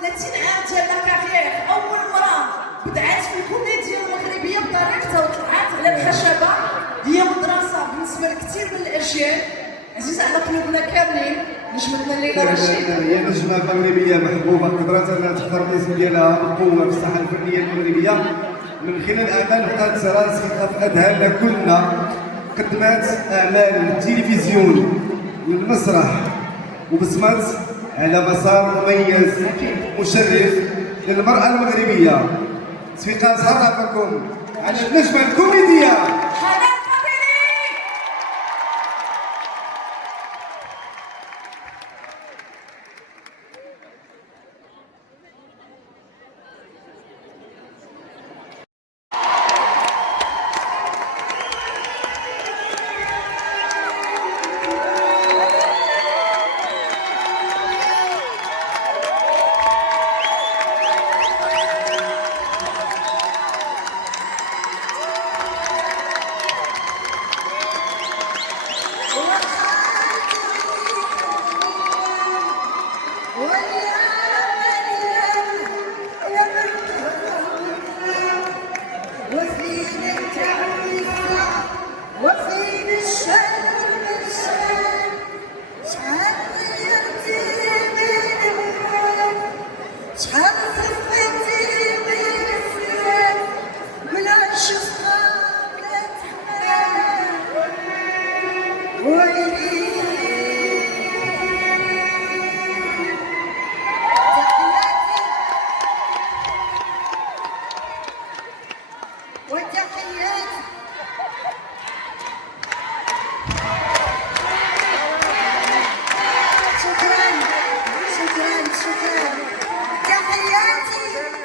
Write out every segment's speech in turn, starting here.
30 عام ديال لاكارير، اول مره بدعات في الكوميديا المغربيه بطريقتها وطلعت على الخشبه، هي مدرسه بالنسبه لكثير من الاجيال. عزيز على قلوبنا كاملين نجمتنا الليله رشيد. هي نجمه مغربيه محبوبه قدرت انها تحضر الاسم ديالها بقوه في الساحه الفنيه المغربيه من خلال اعمال بقات راسخه في اذهاننا كلنا. قدمت اعمال للتلفزيون والمسرح وبصمت على مسار مميز مشرف للمراه المغربيه. صفيقات عرفكم على النجمه الكوميديه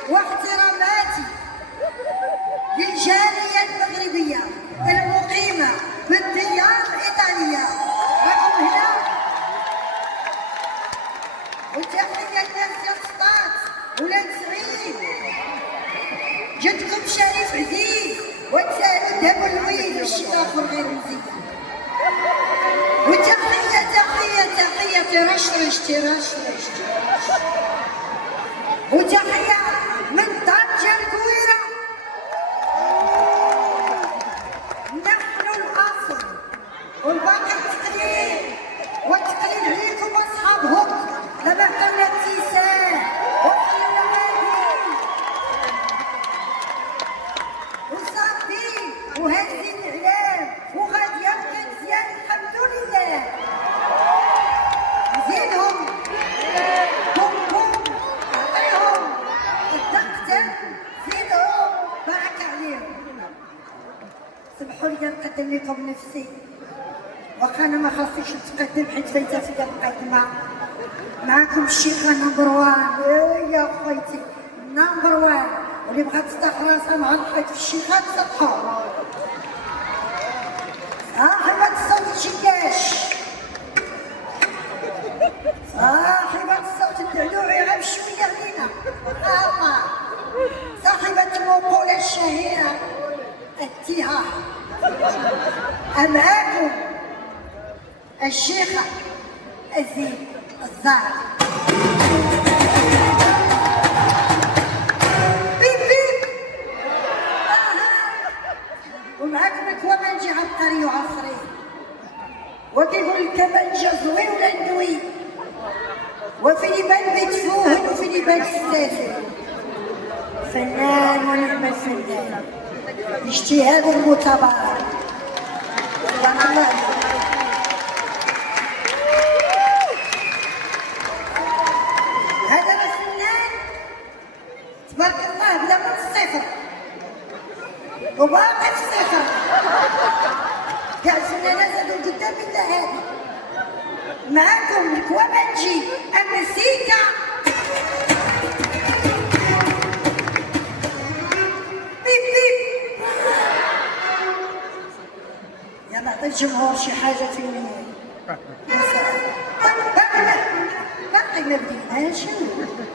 واحتراماتي للجالية المغربية المقيمة بالديار الإيطالية. راكم هنا. وتحية الناس ديال سطات ولاد سعيد، جدكم شريف عزيز وتسالوا دابا الويل والشي اخر غير مزيان. وتحية تحية رشرش ترشرش. وتحية من طنجة الكويرة. نحن الأصل والباقي التقليد، والتقليد عليكم أصحابهم لما كان الاتساع وخلي العالم وصافين وهازين الإعلام وغادي يبقى مزيان الحمد لله. زيدهم بوم عطيهم الدقة، زيدهم بارك عليهم. سمحوا لي نقدم لكم نفسي، واخا انا ما خاصنيش نتقدم حيت فايته فيا المقدمه. معكم الشيخه نمبر وان يا خويتي، نمبر وان، واللي بغات تسطح راسها مع الحيط في الشيخه تسطحوا. صاحبة الصوت الشكاش، صاحبة الصوت الدعدوعي غير شويه علينا الله، صاحبة المقولة الشهيرة التيها. أمامكم الشيخة الزين الزهر. بيب بيب. ومعكم الكمانجي عبقري وعصري، وكيقول الكمانجة زوي ولا ندوي، وفي لبان بيتفوهن وفي لبان الساسر. فنان ونعم الفنان، اجتهاد المتبارك. سبحان الله. هذا الفنان تبارك الله بدا من الصفر وباقي في الصفر. كاع الفنانات هذو قدام الا هذه. معاكم الكومانجي المزيكا. بيب بيب. يا نعطي الجمهور شي حاجة في اليمين. باقي ما بديناش.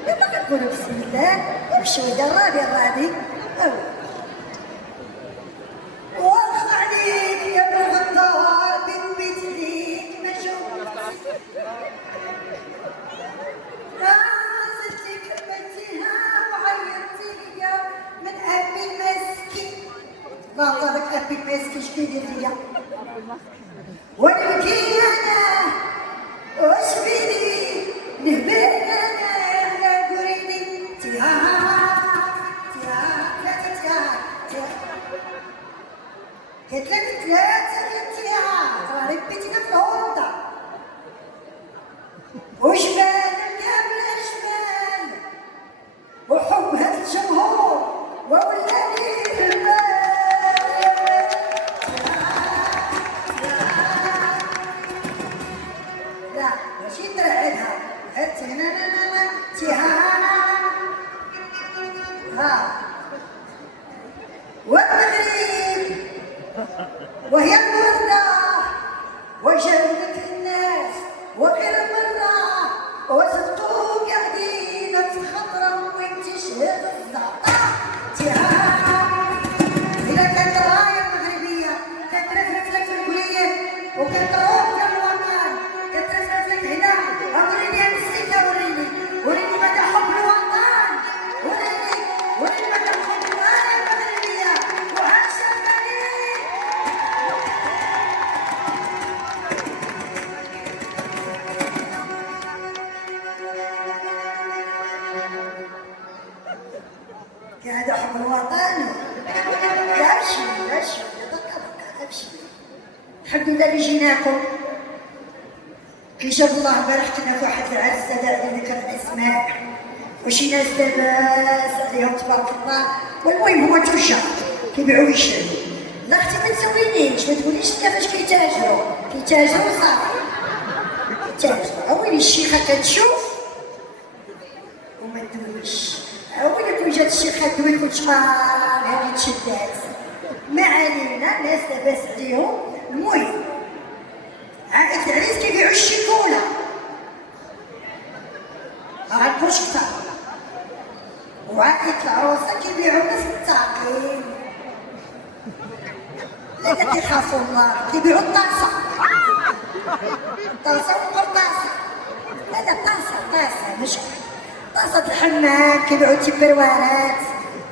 يلا نقولوا بسم الله بشوية الراضي. واخا عليك يا الغدار بنبيت ليك ما جاوبت. راسك كيدير ليا ونبكي انا واش بيني نهبل انا لا قريني تيها قلت لك ثلاثة التيها راه ربيتينا في الهوندا وجبال كاملة جبال وحب هذا الجمهور وولاني المال لا ماشي ترعدها هات هنا تيهانا ها والمغرب وهي المردة وجنة الناس وغير المرة وصدقوا قاعدين تخضروا وانت شهد الزعطة تيهانا إذا كانت الراية المغربية كترفرف لك في القليل وكتروح للوطن كترفرف لك هنا وريني المسكينة وريني مدى حب الوطن وريني مدى حب الراية المغربية وعاش الملك هذا حب الوطن لا شي بقى امشي الحمد لله اللي جيناكم كي جاب الله بارحتنا في واحد العرس هذا اللي ذكر الاسماء وشي ناس لاباس عليهم تبارك الله والمهم هو تجار كيبيعوا ويشريوا لا اختي ما تسولينيش ما تقوليش كيفاش كيتاجروا صافي كيتاجروا وين الشيخه كتشوف وما تدويش وين كون جات الشيخه تدوي كل شحال هذه تشدات ما علينا ناس لاباس عليهم المهم عائلة العريس كيبيعوا الشيكولا ما غنقولش كتر وعائلة العروسة كيبيعوا نص التعقيم لا كيخافوا الله كيبيعوا الطاسة والقرطاسة لا طاسة مش طاسة الحمام كيبيعوا التبروارات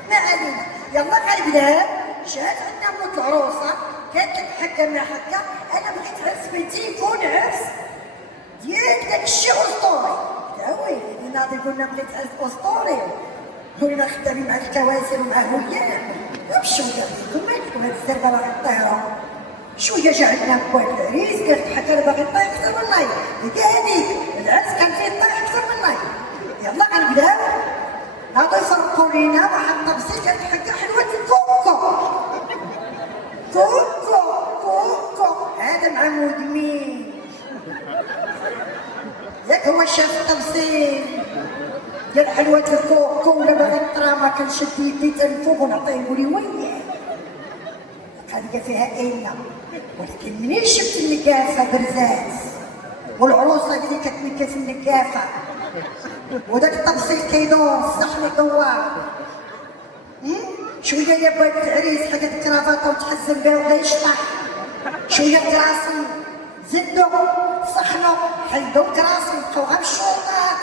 ما علينا يلا غنبداو جات عندنا مرات العروسة قالت لك حكا ما حكا انا بغيت عرس بنتي يكون عرس ديال داك الشيء اسطوري ويلي ناضي قلنا بغيت عرس اسطوري كنا خدامين مع الكواسر ومع هويان ومشيو لكم مالكم هاد الزربه باغي طيروا شويه جا عندنا بوات العريس قالت حكا انا باغي طير اكثر من اللايف هي هذيك العرس كان فيه طير اكثر من اللايف يلا غنبداو ناضو يفرقوا لينا واحد الطبسيل قالت حكا حلوه كوكو هذا مع مدمن ياك هو شاف التمثيل ديال حلوة الكوكو ولا باغي الطراما كنشد يدي تنفوق ونعطيه يقول لي وياه هذيك فيها إلا ولكن منين شفت النكافة برزات والعروسة اللي كتنكف النكافة وداك التمثيل كيدور الصحن دوار شويه يا بنت العريس حكت الكرافاطه وتحزن بها ولا يشطح شويه كراسي زدوا صحنوا حيدوا كراسي بقاوها بالشوطات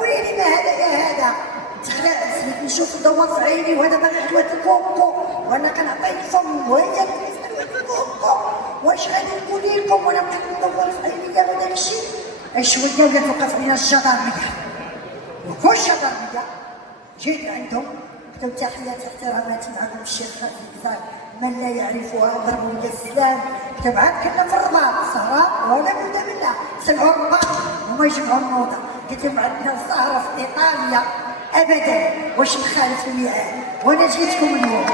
ويلي ما هذا يا هذا تخلع نشوف الضوء في عيني وهذا باغي حلوة الكوكو وانا كنعطيه الفم وهي حلوة الكوكو واش غادي نقول لكم وانا بقيت ندور في عيني دابا داك الشيء شويه ولا توقف علينا الجدارميه وكل الجدارميه جيت عندهم كتبت تحيات احترامات معكم الشيخ خالد من لا يعرفها ضربوا لي السلام كتب عاد كنا في الرباط سهرة ولا بد منها سمعوا الرباط هما يجمعوا النوضة قلت لهم عندنا سهرة في ايطاليا ابدا واش نخالف الميعاد وانا جيتكم اليوم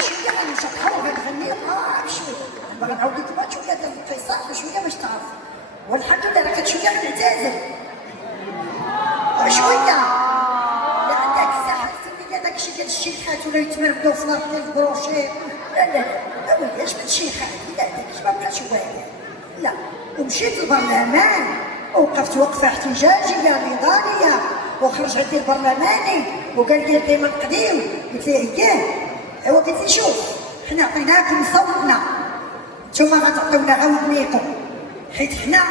شويه غنشطحوا غنغنيو بشويه باغي نعاود لكم شويه ديال القصه شويه باش تعرفوا والحمد لله راه كنت شويه كنعتزل شويه لا عندك الساحه الفنيه داكشي ديال الشيخات ولا يتمرمدوا في نار ديال البروشير لا ما بغيتش من الشيخات لا داكشي ما بقاش واعر لا ومشيت للبرلمان ووقفت وقفه احتجاجيه نضاليه وخرج عندي البرلماني وقال لي ديما القديم قلت له اياه هو قلت لي شوف حنا عطيناكم صوتنا نتوما غتعطيونا عاودنيكم حيت حنا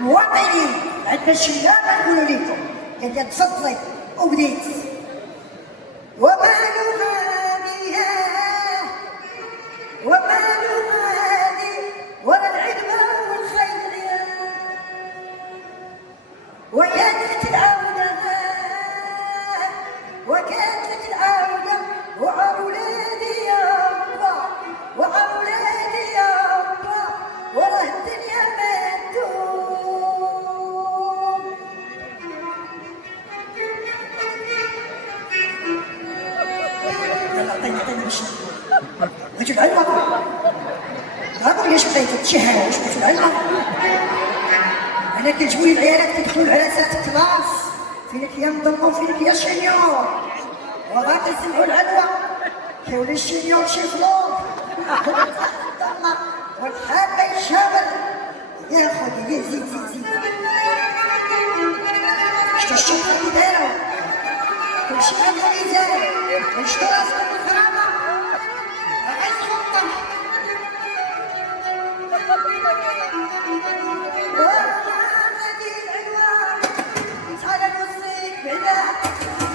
مواطنين عندنا شي لا ما نقولوا لكم قال لي تفضلي وبديت ومال غالية ومال غالي ورا العلم والخير وكانت العودة وكانت العودة وأولادي يا الله وأولادي يا الله ورا الدنيا ما تدوم. يلا عطيني باش بغيتو العلمة هاكو ليش عطيتك تشهاوش بغيتو العلمة. انا كنجبوا لي العيالات كيدخلوا العراسات كلاس فينك يا مضمون فينك يا شينيور وغادي يسمعوا العلوة كيولي الشينيور شي فلور والحال يشاور يا خويا يا زيد زيد زيد شتو الشطة اللي داروا كلشي غادي يزال ونشتو راسكم بالغرامة غير خطة وغادي العنوان تعال نوصيك بعدا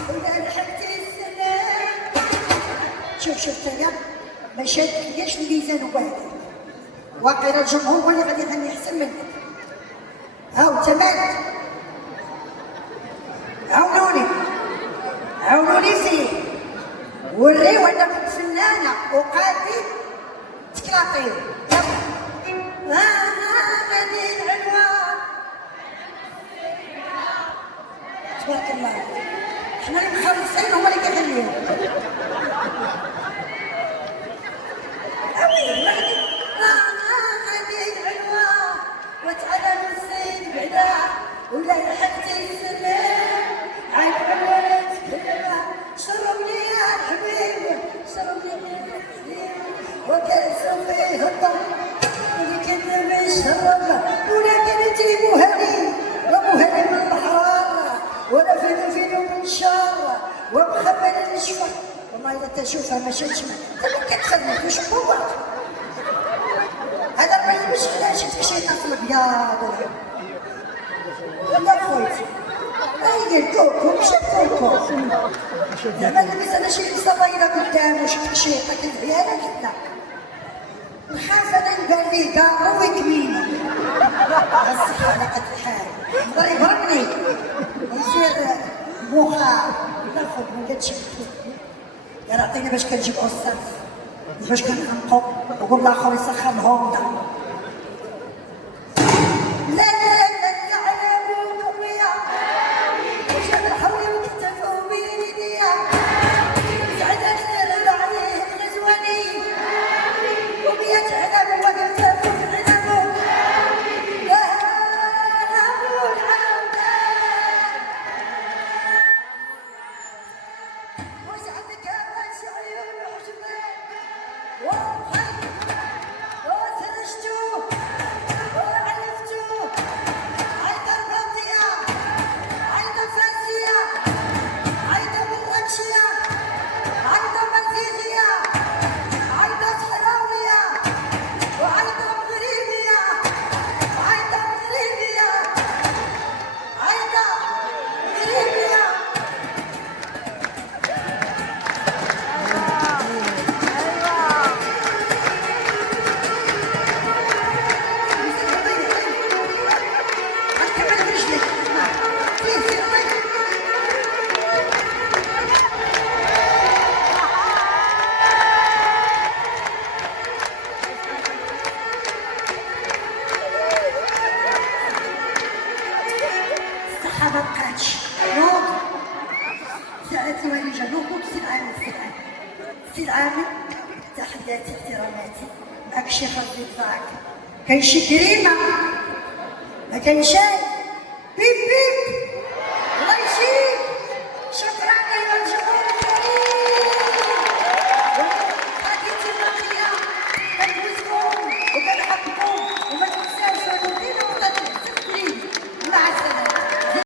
ولا لحقتي السلام. شوف انا ما شادكياش الميزان واحد واقيلا الجمهور هو اللي غادي يغني احسن منك. هاو انت مالك عاونوني فيه وريو انا كنت فنانه وقادي تكلاطيو. غادي العنوان تبارك الله حنا اللي مخلصين هما اللي كيغنيو. غادي العنوان وتعالى نسيت بعدا ولا لحقتي السلام عيب الولد كلها شرب لي يا الحبيب شرب لي يا الحبيب وكاس فيه الضم اللي كنا بنشرب ولكن تجيبو هاني ومهني من الحرارة ولا فينو من الشر ومخبل الشفا والله اذا تشوفها ما شفتش تما كتخدم واش هو هذا ما يلبسش لا شفت شي طفل ابيض ولا خويتي هي الكوكو مش الكوكو زعما لبس انا شي لبسه باينه قدام وشفت شي عطاك العيالة لا نخاف انا نبان ليه كاع هو كمينه الصحه على قد الحال يقدر يهربني يصير بخار ناخذ ما قدش يا عطيني باش كنجيب عصاف باش كنحمقو وقول الاخر يسخر الهوندا. لا على ابوكم يا وجاب الحول وكتفوا بيديا سعدت الرضا عليه الغزواني وبيت عنب وقفت عنب لا ابو الحمدان وسعدك واسع عيون وحجبان ومحيط وسرجتو وعلفتو عيدا البلطية عيدا فاسية عيدا بالركشية عيدا مرزيقية عيدا صحراوية وعيدا مغربية عيدا مغربية عيدا مغربية. الصحة ما بقاتش نوض ساعات الوالدة نوض سي العامل تحياتي احتراماتي معك شي خرج يدفعك كاين شي كريمة ما كاين شاي